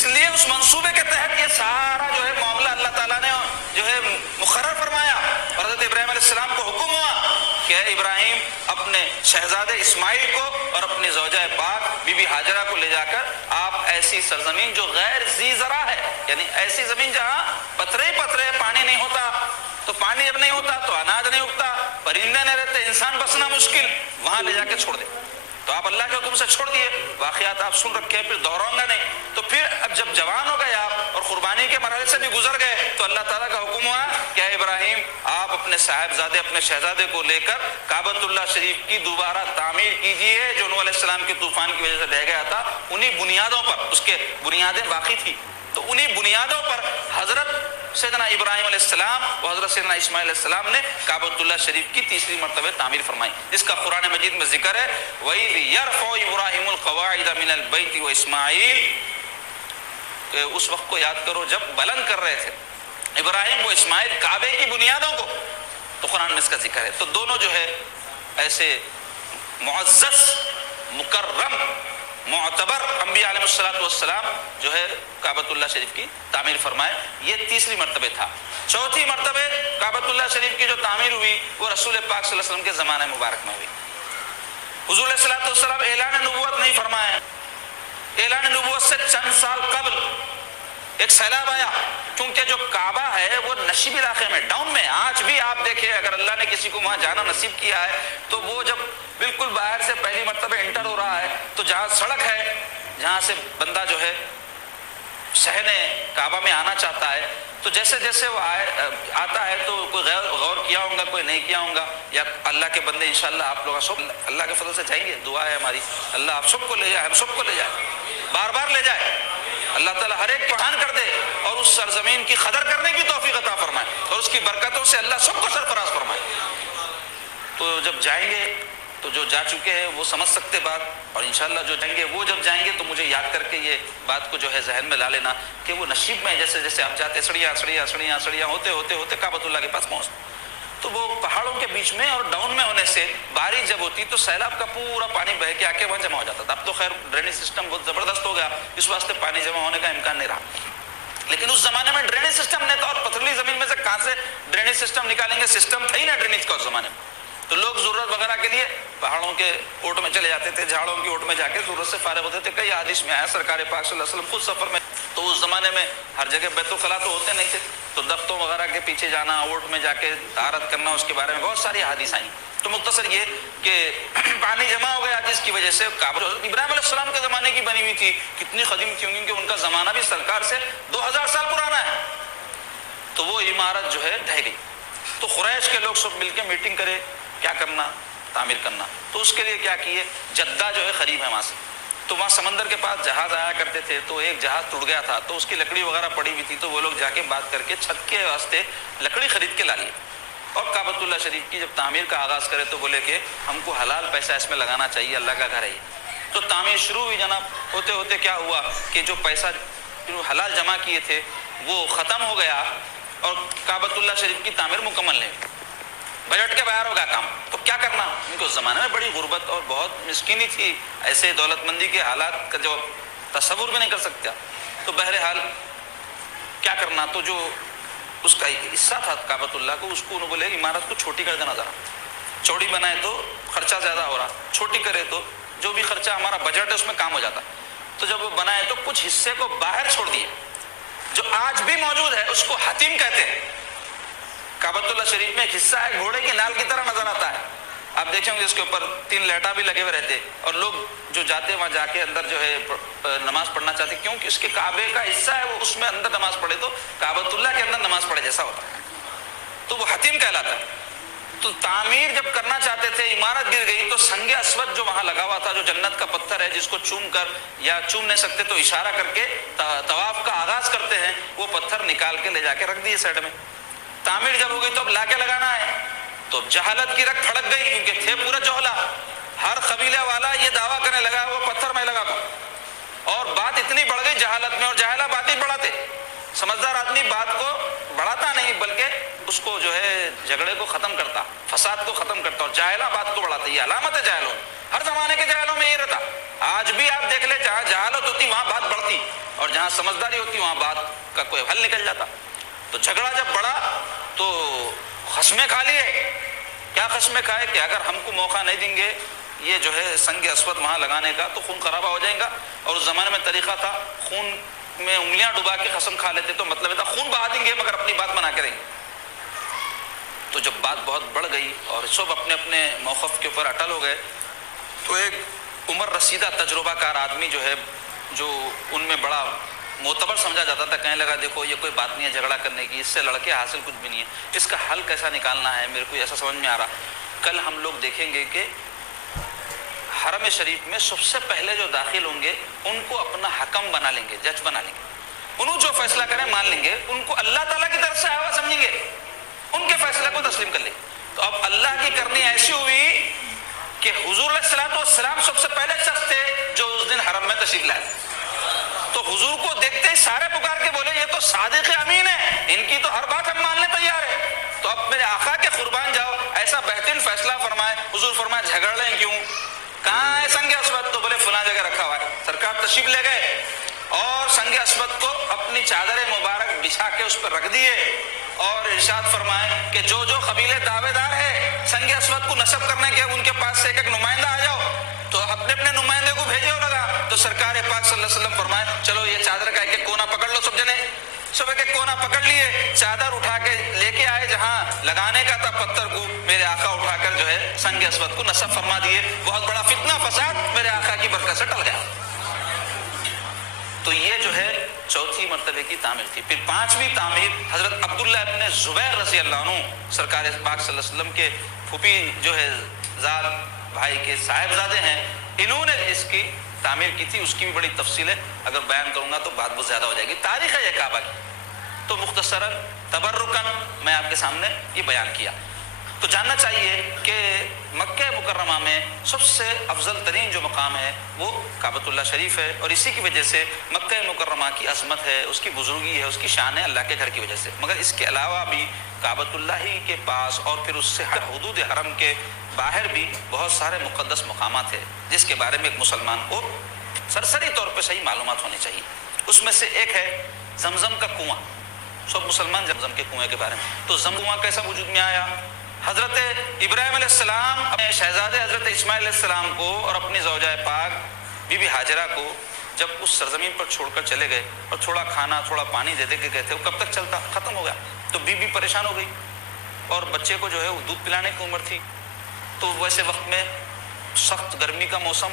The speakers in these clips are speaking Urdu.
اس لیے اس منصوبے کے تحت یہ سارا جو ہے معاملہ اللہ تعالیٰ نے جو ہے مقرر فرمایا، اور حضرت ابراہیم علیہ السلام کو حکم ہوا کہ اے ابراہیم اپنے شہزادے اسماعیل کو اور اپنی زوجہ پاک بی بی ہاجرہ کو لے جا کر آپ ایسی سرزمین جو غیر ذی زرع ہے، یعنی ایسی زمین جہاں پتھرے ہی پتھرے، پانی نہیں ہوتا، تو پانی جب نہیں ہوتا تو اناج نہیں اگتا، پرندے نہیں رہتے، انسان بسنا مشکل، وہاں لے جا کے چھوڑ دے۔ تو آپ اللہ کے حکم سے چھوڑ دیے، واقعات آپ سن رکھے، پھر دہراؤں گا نہیں۔ تو پھر اب جب جوان ہو گئے آپ اور قربانی کے مرحلے سے بھی گزر گئے، تو اللہ تعالیٰ کا حکم ہوا کہ اے ابراہیم آپ اپنے صاحبزادے، اپنے شہزادے کو لے کر کعبۃ اللہ شریف کی دوبارہ تعمیر کیجئے، جو نوح علیہ السلام کے طوفان کی وجہ سے ڈہ گیا تھا، انہی بنیادوں پر، اس کے بنیادیں باقی تھی، تو انہی بنیادوں پر حضرت سیدنا ابراہیم علیہ السلام و حضرت سیدنا اسماعیل علیہ السلام نے کعبۃ اللہ شریف کی تیسری مرتبہ تعمیر فرمائی، جس کا قرآن مجید میں ذکر ہے وَإِذْ يَرْفَعُ إِبْرَاهِيمُ الْقَوَاعِدَ مِنَ الْبَيْتِ وَإِسْمَاعِيلُ، کہ اس وقت کو یاد کرو جب بلند کر رہے تھے ابراہیم و اسماعیل کعبے کی بنیادوں کو، تو قرآن میں اس کا ذکر ہے۔ تو دونوں جو ہے ایسے معزز، مکرم، معتبر انبیاء علیہ السلام جو ہے کعبۃ اللہ شریف کی تعمیر فرمائے، یہ تیسری مرتبہ تھا۔ چوتھی مرتبہ کعبۃ اللہ شریف کی جو تعمیر ہوئی وہ رسول پاک صلی اللہ علیہ وسلم کے زمانے مبارک میں ہوئی۔ حضور علیہ السلام اعلان نبوت نہیں فرمائے، اعلان نبوت سے چند سال قبل ایک سیلاب آیا، کیونکہ جو کعبہ ہے وہ نشیب علاقے میں، ڈاؤن میں، آج بھی آپ دیکھیں اگر اللہ نے کسی کو وہاں جانا نصیب کیا ہے تو وہ جب بالکل باہر سے پہلی مرتبہ انٹر ہو رہا ہے تو جہاں سڑک ہے، جہاں سے بندہ جو ہے صحن کعبہ میں آنا چاہتا ہے، تو جیسے جیسے وہ آتا ہے تو کوئی غور کیا ہوگا، کوئی نہیں کیا ہوگا، یا اللہ کے بندے انشاءاللہ آپ لوگ سب اللہ کے فضل سے جائیں گے، دعا ہے ہماری اللہ آپ سب کو لے جائے، ہم سب کو لے جائے، بار بار لے جائے، اللہ تعالیٰ ہر ایک کو پہچان کر دے اور اس سرزمین کی قدر کرنے کی توفیق عطا فرمائے، اور اس کی برکتوں سے اللہ سب کو سرفراز فرمائے۔ تو جب جائیں گے تو جو جا چکے ہیں وہ سمجھ سکتے بات، اور انشاءاللہ جو جائیں گے وہ جب جائیں گے تو مجھے یاد کر کے یہ بات کو جو ہے ذہن میں لا لینا کہ وہ نصیب میں جیسے جیسے آپ جاتے سڑیاں ہوتے کعبۃ اللہ کے پاس پہنچتے، تو وہ پہاڑوں کے بیچ میں اور ڈاؤن میں ہونے سے بارش جب ہوتی تو سیلاب کا پورا پانی بہہ کے آ کے وہاں جمع ہو جاتا تھا۔ اب تو خیر ڈرینیج سسٹم بہت زبردست ہو گیا، اس واسطے پانی جمع ہونے کا امکان نہیں رہا، لیکن اس زمانے میں ڈرینیج سسٹم نہیں تھا، اور پتھریلی زمین میں سے کہاں سے ڈرینیج سسٹم نکالیں گے، سسٹم تھا ہی نا ڈرینیج کا اس زمانے میں، تو لوگ ضرورت وغیرہ کے لیے پہاڑوں کے اوٹ میں چلے جاتے تھے، جھاڑوں کی اوٹ میں جا کے ضرورت سے فارغ ہوتے تھے۔ کئی حدیث میں آیا سرکار پاک صلی اللہ علیہ وسلم خود سفر میں، تو اس زمانے میں ہر جگہ بیت الخلا تو ہوتے نہیں تھے، تو درختوں وغیرہ کے پیچھے جانا، اوٹ میں جا کے طہارت کرنا، اس کے بارے میں بہت ساری حدیث آئیں۔ تو مختصر یہ کہ پانی جمع ہو گیا جس کی وجہ سے کعبہ ابراہیم علیہ السلام کے زمانے کی بنی ہوئی تھی، کتنی قدیم تھی، کیونکہ ان کا زمانہ بھی سرکار سے 2000 سال پرانا ہے، تو وہ عمارت جو ہے ڈھہ گئی۔ تو قریش کے لوگ سب مل کے میٹنگ کرے کیا کرنا، تعمیر کرنا، تو اس کے لیے کیا کیے، جدہ جو ہے قریب ہے وہاں سے، تو وہاں سمندر کے پاس جہاز آیا کرتے تھے، تو ایک جہاز ٹوٹ گیا تھا تو اس کی لکڑی وغیرہ پڑی ہوئی تھی، تو وہ لوگ جا کے بات کر کے چھت کے واسطے لکڑی خرید کے لا لیے، اور کعبۃ اللہ شریف کی جب تعمیر کا آغاز کرے تو بولے کہ ہم کو حلال پیسہ اس میں لگانا چاہیے، اللہ کا گھر ہے یہ۔ تو تعمیر شروع ہوئی جناب، ہوتے ہوتے کیا ہوا کہ جو پیسہ جو حلال جمع کیے تھے وہ ختم ہو گیا، اور کعبۃ اللہ شریف کی تعمیر مکمل نہیں، بجٹ کے باہر ہوگا کام، تو کیا کرنا، ان کو اس زمانے میں بڑی غربت اور بہت مسکینی تھی، ایسے دولت مندی کے حالات کا جو تصور بھی نہیں کر سکتا، تو بہرحال کیا کرنا، تو جو اس کا ایک حصہ تھا کعبۃ اللہ کو، اس کو انہوں بولے عمارت کو چھوٹی کر دینا ذرا، چوڑی بنائے تو خرچہ زیادہ ہو رہا، چھوٹی کرے تو جو بھی خرچہ ہمارا بجٹ ہے اس میں کام ہو جاتا، تو جب وہ بنائے تو کچھ حصے کو باہر چھوڑ دیے، جو آج بھی موجود ہے اس کو حتیم کہتے ہیں۔ کعبۃ اللہ شریف میں ایک حصہ ہے گھوڑے کی نال کی طرح نظر آتا ہے، آپ دیکھیں گے اس کے اوپر 3 لیٹا بھی لگے ہوئے رہتے، اور لوگ جو جاتے وہاں جا کے اندر جو ہے نماز پڑھنا چاہتے، کیونکہ اس کے کعبے کا حصہ ہے وہ اس میں اندر نماز پڑھے تو کعبۃ اللہ کے اندر نماز پڑھے جیسا ہوتا ہے، تو وہ حتیم کہلاتا ہے۔ تو تعمیر جب کرنا چاہتے تھے، عمارت گر گئی، تو سنگ اسود جو وہاں لگا ہوا تھا، جو جنت کا پتھر ہے جس کو چوم کر یا چوم نہیں سکتے تو اشارہ کر کے طواف کا آغاز کرتے ہیں، وہ پتھر نکال کے لے جا کے رکھ دیے سائڈ میں۔ تعمیر جب ہو گئی تو اب لا کے لگانا ہے، تو جہالت کی رگ پھڑک گئی، کیونکہ تھے پورا جوہلا، ہر قبیلہ والا یہ دعویٰ کرنے لگا وہ پتھر میں لگا تھا، اور بات اتنی بڑھ گئی جہالت میں، اور جاہلہ بات ہی بڑھاتے، سمجھدار آدمی بات کو بڑھاتا نہیں بلکہ اس کو جو ہے جھگڑے کو ختم کرتا، فساد کو ختم کرتا، اور جاہلہ بات کو بڑھاتا، یہ علامت ہے جاہلوں، ہر زمانے کے جاہلوں میں یہ رہتا، آج بھی آپ دیکھ لیں جہاں جہالت ہوتی وہاں بات بڑھتی، اور جہاں سمجھداری ہوتی وہاں بات کا کوئی حل نکل جاتا. تو جھگڑا جب بڑھا تو قسمیں کھا لیے. کیا قسمیں کھائے کہ اگر ہم کو موقع نہیں دیں گے یہ جو ہے سنگ اسود وہاں لگانے کا تو خون خرابہ ہو جائے گا. اور اس زمانے میں طریقہ تھا خون میں انگلیاں ڈبا کے قسم کھا لیتے, تو مطلب تھا خون بہا دیں گے مگر اپنی بات منا کے رہیں گے. تو جب بات بہت بڑھ گئی اور سب اپنے اپنے موقف کے اوپر اٹل ہو گئے, تو ایک عمر رسیدہ تجربہ کار آدمی جو ہے, جو ان میں بڑا معتبر سمجھا جاتا تھا, کہنے لگا دیکھو یہ کوئی بات نہیں ہے جھگڑا کرنے کی, اس سے لڑکے حاصل کچھ بھی نہیں ہے, اس کا حل کیسا نکالنا ہے میرے کو ایسا سمجھ میں آ رہا. کل ہم لوگ دیکھیں گے کہ حرم شریف میں سب سے پہلے جو داخل ہوں گے ان کو اپنا حکم بنا لیں گے, جج بنا لیں گے, انہوں جو فیصلہ کریں مان لیں گے, ان کو اللہ تعالیٰ کی طرف سے آیا ہوا سمجھیں گے, ان کے فیصلے کو تسلیم کر لیں. تو اب اللہ کی کرنی ایسی ہوئی کہ حضور علیہ الصلوۃ والسلام سب سے پہلے شخص تھے جو اس دن حرم میں تشریف لائے. تو حضور کو دیکھتے ہی سارے پکار کے بولے یہ تو صادق امین ہے, ان کی تو ہر بات ہم ماننے تیار ہے. تو اب میرے آقا کے قربان جاؤ, ایسا بہترین فیصلہ فرمائے. حضور فرمائے جھگڑ لیں کیوں, کہاں ہے سنگ اسود؟ تو بولے فلاں جگہ رکھا ہوا ہے. سرکار تشریف لے گئے اور سنگ اسود کو اپنی چادر مبارک بچھا کے اس پر رکھ دیے اور ارشاد فرمائے کہ جو جو قبیلے دعوے دار ہے سنگ اسود کو نصب کرنے کے, ان کے پاس سے ایک ایک نمائندہ آ جاؤ. تو اپنے اپنے نمائندے کو بھیجے ہو لگا. تو سرکار پاک صلی اللہ علیہ وسلم فرمائے چلو یہ چادر کا ایک ایک کونا پکڑ لو. سب جنے سب ایک ایک کونا پکڑ لیے, چادر اٹھا کے لے کے آئے جہاں لگانے کا تھا پتھر کو, میرے آقا اٹھا کر جو ہے سنگ اسود کو نصب فرما دیے. بہت بڑا فتنہ فساد میرے آقا کی برکت سے ٹل گیا. تو یہ جو ہے چوتھی مرتبے کی تعمیر تھی. پھر پانچویں تعمیر حضرت عبداللہ ابن زبیر رضی اللہ عنہ سرکار پاک صلی اللہ علیہ وسلم کے پھوپھی جو ہے زاد بھائی کے صاحبزادے ہیں, انہوں نے اس کی تعمیر کی تھی. اس کی بھی بڑی تفصیل ہے, اگر بیان کروں گا تو بات بہت زیادہ ہو جائے گی. تاریخ ہے یہ کعبہ کی, تو مختصراً تبرکاً میں آپ کے سامنے یہ بیان کیا. تو جاننا چاہیے کہ مکہ مکرمہ میں سب سے افضل ترین جو مقام ہے وہ کعبۃ اللہ شریف ہے, اور اسی کی وجہ سے مکہ مکرمہ کی عظمت ہے, اس کی بزرگی ہے, اس کی شان ہے اللہ کے گھر کی وجہ سے. مگر اس کے علاوہ بھی کعبۃ اللہ ہی کے پاس اور پھر اس سے حدود حرم کے باہر بھی بہت سارے مقدس مقامات ہیں جس کے بارے میں ایک مسلمان کو سرسری طور پہ صحیح معلومات ہونی چاہیے. اس میں سے ایک ہے زمزم کا کنواں. سب مسلمان زمزم کے کنویں کے بارے میں. تو زمزم کنواں کیسا وجود میں آیا؟ حضرت ابراہیم علیہ السلام اپنے شہزادے حضرت اسماعیل علیہ السلام کو اور اپنی زوجہ پاک بی بی ہاجرہ کو جب اس سرزمین پر چھوڑ کر چلے گئے اور تھوڑا کھانا تھوڑا پانی دے دے کے گئے تھے, وہ کب تک چلتا, ختم ہو گیا. تو بی بی پریشان ہو گئی اور بچے کو جو ہے وہ دودھ پلانے کی عمر تھی. تو ویسے وقت میں سخت گرمی کا موسم,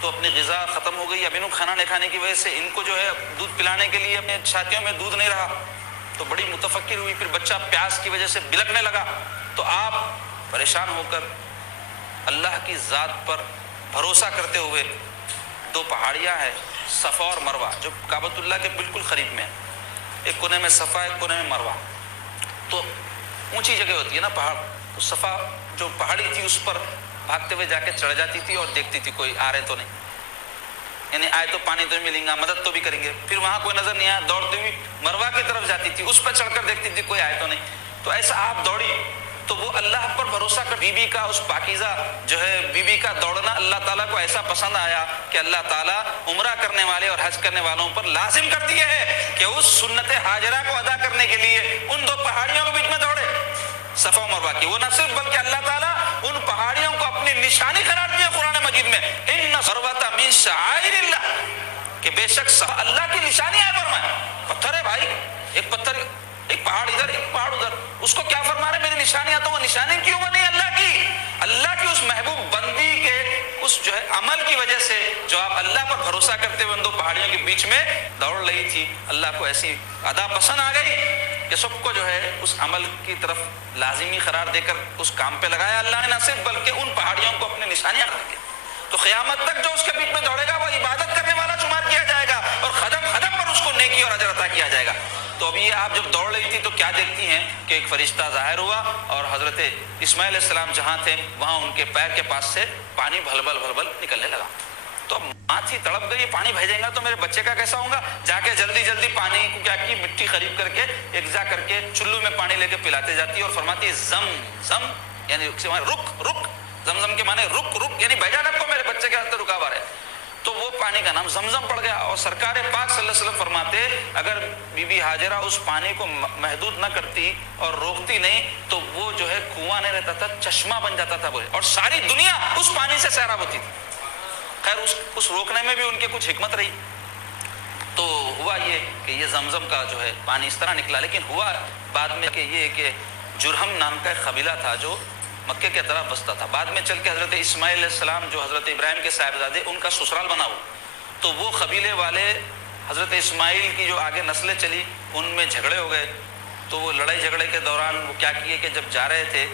تو اپنی غذا ختم ہو گئی. اب انہوں کھانا نہیں کھانے کی وجہ سے ان کو جو ہے دودھ پلانے کے لیے اپنے چھاتیوں میں دودھ نہیں رہا, تو بڑی متفکر ہوئی. پھر بچہ پیاس کی وجہ سے بلکنے لگا. تو آپ پریشان ہو کر اللہ کی ذات پر بھروسہ کرتے ہوئے, دو پہاڑیاں ہیں صفا اور مروہ جو کعبۃ اللہ کے بالکل قریب میں, ایک کونے میں صفا ایک کونے میں مروہ. تو اونچی جگہ ہوتی ہے نا پہاڑ, تو صفا جو پہاڑی تھی اس پر بھاگتے ہوئے جا کے چڑھ جاتی تھی اور دیکھتی تھی کوئی آ رہے تو نہیں, یعنی آئے تو پانی تو ملیں گا, مدد تو بھی کریں گے. پھر وہاں کوئی نظر نہیں آیا, دوڑتی ہوئی مروہ کی طرف جاتی تھی, اس پر چڑھ کر دیکھتی تھی کوئی آئے تو نہیں. تو ایسا آپ دوڑی, تو وہ اللہ پر بھروسہ کر بی بی کا اس پاکیزہ جو ہے بی بی کا دوڑنا اللہ تعالیٰ کو ایسا پسند آیا کہ اللہ تعالیٰ عمرہ کرنے والے اور حج کرنے والوں پر لازم کر دیے ہے کہ اس سنت ہاجرہ کو ادا کرنے کے لیے ان دو پہاڑیوں کے بیچ میں دوڑے, صفا و مروہ کی. وہ نہ صرف بلکہ اللہ تعالیٰ ان پہاڑیوں کو اپنی نشانی قرار دیا قرآن مجید میں, ان مروۃ من شعائر اللہ, کہ بے شک اللہ کی نشانی ہے. فرمایا پتھر ہے بھائی, ایک پتھر, ایک پہاڑ ادھر ایک پہاڑ ادھر, اس کو کیا فرما رہے میری نشانیاں, تو وہ نشانی کیوں بنی اللہ کی, اللہ کی اس محبوب بندی کے اس جو ہے عمل کی وجہ سے جو آپ اللہ پر بھروسہ کرتے ہوئے ان دو پہاڑیوں کے بیچ میں دوڑ رہی تھی. اللہ کو ایسی ادا پسند آ گئی کہ سب کو جو ہے اس عمل کی طرف لازمی قرار دے کر اس کام پہ لگایا اللہ نے, نہ صرف بلکہ ان پہاڑیوں کو اپنے نشانیاں کر کے. تو قیامت تک جو اس کے بیچ میں دوڑے گا وہ عبادت کرنے والا شمار کیا جائے گا اور قدم قدم پر اس کو نیکی اور اجر عطا کیا جائے گا. تو اب یہ آپ جب دوڑ رہی تھی تو کیا دیکھتی ہیں کہ ایک فرشتہ ظاہر ہوا اور حضرت اسماعیل علیہ السلام جہاں تھے وہاں ان کے پیر کے پاس سے پانی بھل بھل نکلنے لگا. تو اب ماں تھی تڑپ گئی, پانی بھیجیں گا تو میرے بچے کا کیسا ہوگا. جا کے جلدی جلدی پانی کو کیا کی, مٹی خرید کر کے اجزا کر کے چلو میں پانی لے کے پلاتے جاتی اور فرماتی ہے زم زم, یعنی رک رک, زمزم کے معنی رک رک, یعنی بھیجا نہ کو میرے بچے کے ہاتھ سے رکاوٹ ہے. تو وہ پانی کا نام زمزم پڑ گیا. اور سرکار پاک صلی اللہ علیہ وسلم فرماتے اگر بی بی ہاجرہ اس پانی کو محدود نہ کرتی اور روکتی نہیں تو وہ جو ہے کنواں نہیں رہتا تھا, چشمہ بن جاتا تھا بولے, اور ساری دنیا اس پانی سے سیراب ہوتی تھی. خیر اس روکنے میں بھی ان کی کچھ حکمت رہی. تو ہوا یہ کہ یہ زمزم کا جو ہے پانی اس طرح نکلا. لیکن ہوا بعد میں کہ یہ کہ جرہم نام کا ایک قبیلہ تھا جو مکے کے طرف بستا تھا. بعد میں چل کے حضرت اسماعیل علیہ السلام جو حضرت ابراہیم کے صاحبزادے ان کا سسرال بنا ہوا, تو وہ قبیلے والے حضرت اسماعیل کی جو آگے نسلیں چلی ان میں جھگڑے ہو گئے. تو وہ لڑائی جھگڑے کے دوران وہ کیا کیے کہ جب جا رہے تھے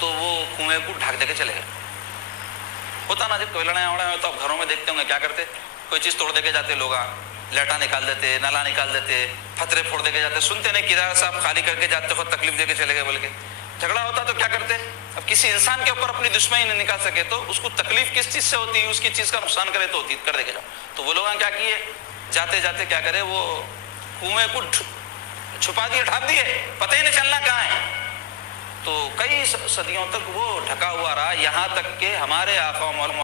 تو وہ کنویں کو ڈھک دے کے چلے گئے. ہوتا نا جب کوئی لڑائی وڑائی ہو تو آپ گھروں میں دیکھتے ہوں گے کیا کرتے, کوئی چیز توڑ دے کے جاتے لوگ, لیٹا نکال دیتے, نالا نکال دیتے, پتھرے پھوڑ دے کے جاتے. سنتے نہیں کرایہ صاحب خالی کر کے جاتے خود تکلیف دے کے چلے گئے بول کے. جھگڑا ہوتا تو کیا کرتے, اب کسی انسان کے اوپر اپنی دشمنی نہیں نکال سکے تو اس کو تکلیف کس چیز سے ہوتی ہے, اس کی چیز کا نقصان کرے تو ہوتی کر دے کے جاؤ. تو وہ لوگ کیا کیے, جاتے جاتے کیا کرے وہ کنویں کو چھپا دیے, ڈھک دیے, پتہ ہی نہیں چلنا کہاں ہے. تو کئی صدیوں تک وہ ڈھکا ہوا رہا, یہاں تک کہ ہمارے آقا و مولا